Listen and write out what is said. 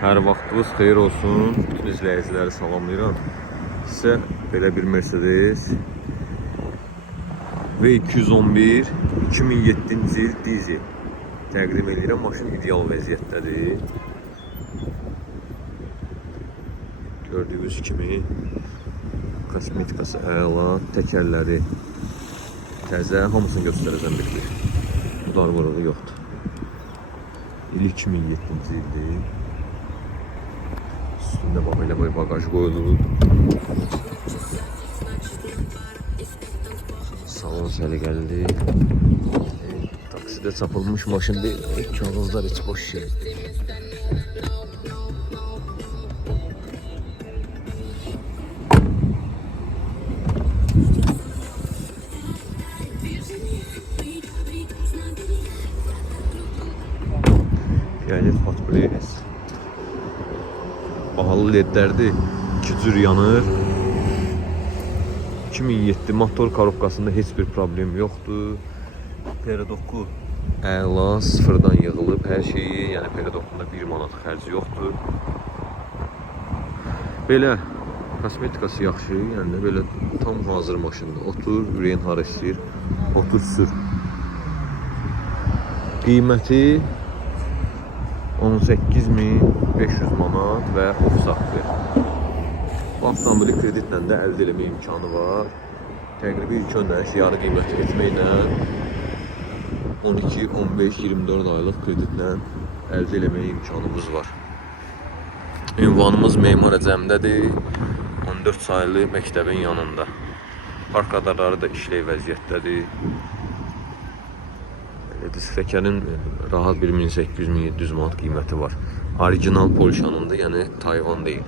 Hər vaxtınız xeyir olsun. Bütün izləyiciləri salamlayıram. Sizə belə bir Mercedes V211 2007-ci il dizel təqdim edirəm. Maşın ideal vəziyyətdədir. Gördüyünüz kimi kosmetikası əla, təkərləri təzə, hamısını göstərəcəm bir-bir. Udar vuruğu yoxdur. İl 2007-ci ildir. Üstündə bax elə boy bagaj qoyulur. Salon səliqəlidir. Taksidə çapılmış maşın deyil. Kağızlar heç boş şey. Yəni Hot-Blaze bahalı ledlərdir, 2 cür yanır. 2007 motor korobkasında heç bir problem yoxdur. Peredoku əla, sıfırdan yığılıb hər şeyi, yəni Peredokunda 1 manat xərci yoxdur. Belə kosmetikası yaxşı, yəni belə tam hazır maşındır. Otur, ürəyin hara istəyir, otur sür. Qiyməti 18.500 manat və ofsatdır. Bu avtomobili kreditlə də əldə eləmə imkanı var. Təqribi ilk ödəniş yarı qiyməti etməklə 12, 15, 24 aylıq kreditlə əldə eləməyə imkanımız var. Ünvanımız Memar Əcəmdədir. 14 saylı məktəbin yanında. Park radarları da işlək vəziyyətdədir. Diskəkənin rahat bir 1800-1700 manat qiyməti var. Orijinal Polşanındır, yəni Tayvan deyil.